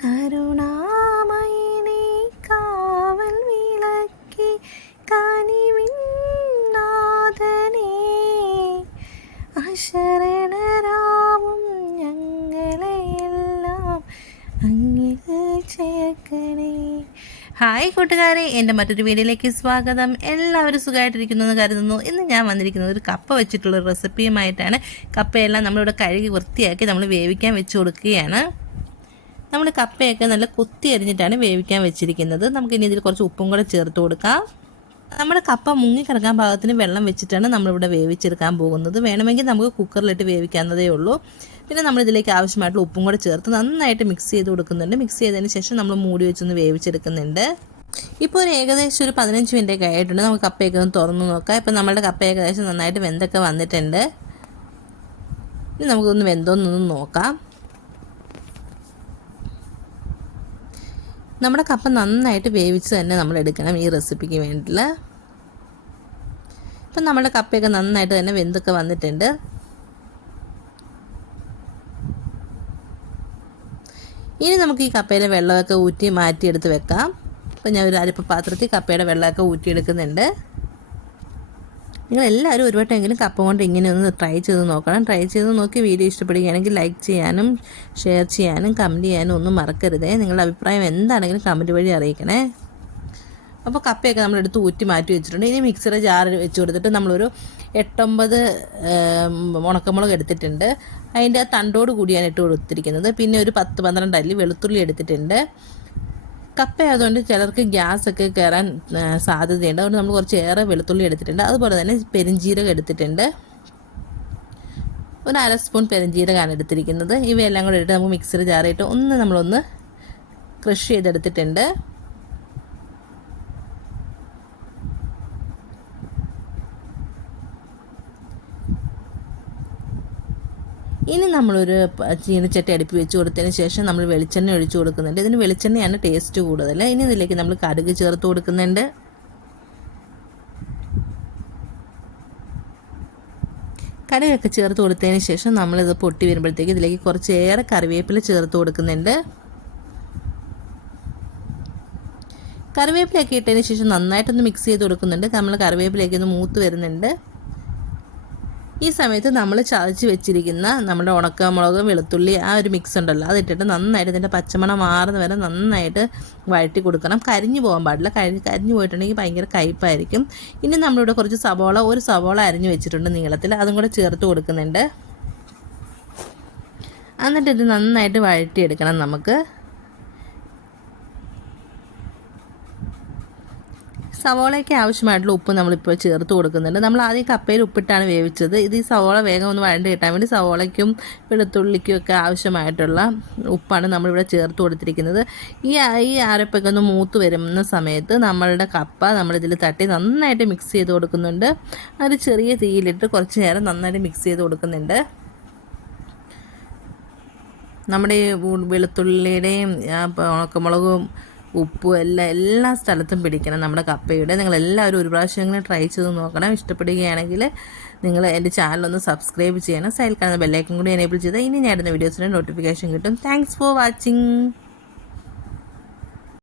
കരുണാമയിനെ കാവൽ വിളക്കി ഞങ്ങളെയെല്ലാം അങ്ങിൽ ചേർക്കണേ. ഹായ് കൂട്ടുകാരെ എന്റെ മറ്റൊരു വീഡിയോയിലേക്ക് സ്വാഗതം. എല്ലാവരും സുഖമായിട്ടിരിക്കുന്നു എന്ന് കരുതുന്നു. ഇന്ന് ഞാൻ വന്നിരിക്കുന്നത് ഒരു കപ്പ വെച്ചിട്ടുള്ള റെസിപ്പിയുമായിട്ടാണ് കപ്പയെല്ലാം നമ്മളിവിടെ കഴുകി വൃത്തിയാക്കി നമ്മൾ വേവിക്കാൻ വെച്ച് കൊടുക്കുകയാണ്. നമ്മൾ കപ്പയൊക്കെ നല്ല കുത്തി അരിഞ്ഞിട്ടാണ് വേവിക്കാൻ വെച്ചിരിക്കുന്നത്. നമുക്കിനി ഇതിൽ കുറച്ച് ഉപ്പും കൂടെ ചേർത്ത് കൊടുക്കാം. നമ്മുടെ കപ്പ മുങ്ങിക്കിടക്കാൻ പാകത്തിന് വെള്ളം വെച്ചിട്ടാണ് നമ്മളിവിടെ വേവിച്ചെടുക്കാൻ പോകുന്നത്. വേണമെങ്കിൽ നമുക്ക് കുക്കറിലിട്ട് വേവിക്കാവുന്നതേ ഉള്ളൂ. പിന്നെ നമ്മളിതിലേക്ക് ആവശ്യമായിട്ടുള്ള ഉപ്പും കൂടെ ചേർത്ത് നന്നായിട്ട് മിക്സ് ചെയ്ത് കൊടുക്കുന്നുണ്ട്. മിക്സ് ചെയ്തതിന് ശേഷം നമ്മൾ മൂടി വെച്ചൊന്ന് വേവിച്ചെടുക്കുന്നുണ്ട്. ഇപ്പോൾ ഒരു ഏകദേശം ഒരു പതിനഞ്ച് മിനിറ്റൊക്കെ ആയിട്ടുണ്ട്. നമുക്ക് കപ്പയൊക്കെ ഒന്ന് തുറന്ന് നോക്കാം. ഇപ്പം നമ്മുടെ കപ്പ ഏകദേശം നന്നായിട്ട് വെന്തൊക്കെ വന്നിട്ടുണ്ട്. ഇനി നമുക്കൊന്ന് വെന്തോന്നൊന്ന് നോക്കാം. നമ്മുടെ കപ്പ നന്നായിട്ട് വേവിച്ച് തന്നെ നമ്മൾ എടുക്കണം ഈ റെസിപ്പിക്ക് വേണ്ടിയിട്ടുള്ള. ഇപ്പം നമ്മുടെ കപ്പയൊക്കെ നന്നായിട്ട് തന്നെ വെന്തൊക്കെ വന്നിട്ടുണ്ട്. ഇനി നമുക്ക് ഈ കപ്പയിലെ വെള്ളമൊക്കെ ഊറ്റി മാറ്റിയെടുത്ത് വെക്കാം. അപ്പം ഞാൻ ഒരു അരിപ്പ പാത്രത്തിൽ കപ്പയുടെ വെള്ളമൊക്കെ ഊറ്റിയെടുക്കുന്നുണ്ട്. നിങ്ങൾ എല്ലാവരും ഒരു വട്ടമെങ്കിലും കപ്പ കൊണ്ട് ഇങ്ങനെ ഒന്ന് ട്രൈ ചെയ്ത് നോക്കണം. ട്രൈ ചെയ്ത് നോക്കി വീഡിയോ ഇഷ്ടപ്പെടുകയാണെങ്കിൽ ലൈക്ക് ചെയ്യാനും ഷെയർ ചെയ്യാനും കമന്റ് ചെയ്യാനും ഒന്നും മറക്കരുതേ. നിങ്ങളുടെ അഭിപ്രായം എന്താണെങ്കിലും കമന്റ് വഴി അറിയിക്കണേ. അപ്പോൾ കപ്പയൊക്കെ നമ്മളെടുത്ത് ഊറ്റി മാറ്റി വെച്ചിട്ടുണ്ട്. ഇനി മിക്സിയുടെ ജാർ വെച്ച് കൊടുത്തിട്ട് നമ്മളൊരു എട്ടൊമ്പത് ഉണക്കമുളക് എടുത്തിട്ടുണ്ട്. അതിന്റെ തണ്ടോട് കൂടിയാണ് ഇട്ട് കൊടുത്തിരിക്കുന്നത്. പിന്നെ ഒരു പത്ത് പന്ത്രണ്ട് അല്ലി വെളുത്തുള്ളി എടുത്തിട്ടുണ്ട്. കപ്പ ആയതുകൊണ്ട് ചിലർക്ക് ഗ്യാസ് ഒക്കെ കയറാൻ സാധ്യതയുണ്ട്. അതുകൊണ്ട് നമ്മൾ കുറച്ച് ഏറെ വെളുത്തുള്ളി എടുത്തിട്ടുണ്ട്. അതുപോലെ തന്നെ പെരിഞ്ജീരകം എടുത്തിട്ടുണ്ട്. ഒരു അര സ്പൂൺ പെരിഞ്ജീരകമാണ് എടുത്തിരിക്കുന്നത്. ഇവയെല്ലാം കൂടെ ഇട്ട് നമുക്ക് മിക്സർ ജാറിയിട്ട് ഒന്ന് നമ്മളൊന്ന് ക്രഷ് ചെയ്തെടുത്തിട്ടുണ്ട്. ഇനി നമ്മളൊരു ചീനച്ചട്ടി അടുപ്പി വെച്ച് കൊടുത്തതിന് ശേഷം നമ്മൾ വെളിച്ചെണ്ണ ഒഴിച്ചു കൊടുക്കുന്നുണ്ട്. ഇതിന് വെളിച്ചെണ്ണയാണ് ടേസ്റ്റ് കൂടുതൽ. ഇനി ഇതിലേക്ക് നമ്മൾ കടുക് ചേർത്ത് കൊടുക്കുന്നുണ്ട്. കടുകൊക്കെ ചേർത്ത് കൊടുത്തതിന് ശേഷം നമ്മളിത് പൊട്ടി വരുമ്പോഴത്തേക്ക് ഇതിലേക്ക് കുറച്ചേറെ കറിവേപ്പില ചേർത്ത് കൊടുക്കുന്നുണ്ട്. കറിവേപ്പിലയൊക്കെ ഇട്ടതിന് ശേഷം നന്നായിട്ടൊന്ന് മിക്സ് ചെയ്ത് കൊടുക്കുന്നുണ്ട്. നമ്മൾ കറിവേപ്പിലേക്ക് ഒന്ന് മൂത്ത് വരുന്നുണ്ട്. ഈ സമയത്ത് നമ്മൾ ചതച്ച് വെച്ചിരിക്കുന്ന നമ്മുടെ ഉണക്കമുളക് വെളുത്തുള്ളി ആ ഒരു മിക്സ് ഉണ്ടല്ലോ. അതിട്ടിട്ട് നന്നായിട്ട് ഇതിന്റെ പച്ചമണം മാറുന്ന വരെ നന്നായിട്ട് വഴറ്റി കൊടുക്കണം. കരിഞ്ഞു പോകാൻ പാടില്ല. കരി കരിഞ്ഞു പോയിട്ടുണ്ടെങ്കിൽ ഭയങ്കര കയ്പായിരിക്കും. ഇനി നമ്മളിവിടെ കുറച്ച് സവോള ഒരു സവോള അരിഞ്ഞു വെച്ചിട്ടുണ്ട് നീളത്തിൽ അതും കൂടെ ചേർത്ത് കൊടുക്കുന്നുണ്ട്. എന്നിട്ട് ഇത് നന്നായിട്ട് വഴറ്റിയെടുക്കണം നമുക്ക്. സവോളയ്ക്ക് ആവശ്യമായിട്ടുള്ള ഉപ്പ് നമ്മളിപ്പോൾ ചേർത്ത് കൊടുക്കുന്നുണ്ട്. നമ്മൾ ആദ്യം കപ്പയിൽ ഉപ്പിട്ടാണ് വേവിച്ചത്. ഇത് ഈ സവോള വേഗം ഒന്ന് വഴണ്ട് കിട്ടാൻ വേണ്ടി സവോളയ്ക്കും വെളുത്തുള്ളിക്കും ഒക്കെ ആവശ്യമായിട്ടുള്ള ഉപ്പാണ് നമ്മളിവിടെ ചേർത്ത് കൊടുത്തിരിക്കുന്നത്. ഈ ഈ അരപ്പൊക്കെ ഒന്ന് മൂത്ത് വരുന്ന സമയത്ത് നമ്മളുടെ കപ്പ നമ്മളിതിൽ തട്ടി നന്നായിട്ട് മിക്സ് ചെയ്ത് കൊടുക്കുന്നുണ്ട്. അത് ചെറിയ തീയിലിട്ട് കുറച്ച് നേരം നന്നായിട്ട് മിക്സ് ചെയ്ത് കൊടുക്കുന്നുണ്ട്. നമ്മുടെ വെളുത്തുള്ളിയുടെയും ഉണക്കമുളകും ഉപ്പും എല്ലാം എല്ലാ സ്ഥലത്തും പിടിക്കണം നമ്മുടെ കപ്പയുടെ. നിങ്ങൾ എല്ലാവരും ഒരു പ്രാവശ്യമെങ്കിലും ട്രൈ ചെയ്ത് നോക്കണം. ഇഷ്ടപ്പെടുകയാണെങ്കിൽ നിങ്ങൾ എന്റെ ചാനലൊന്ന് സബ്സ്ക്രൈബ് ചെയ്യണം. സൈഡിൽ കാണുന്ന ബെല്ലൈക്കും കൂടി എനേബിൾ ചെയ്താൽ ഇനി ഞാൻ ഇടുന്ന വീഡിയോസിന്റെ നോട്ടിഫിക്കേഷൻ കിട്ടും. Thanks for watching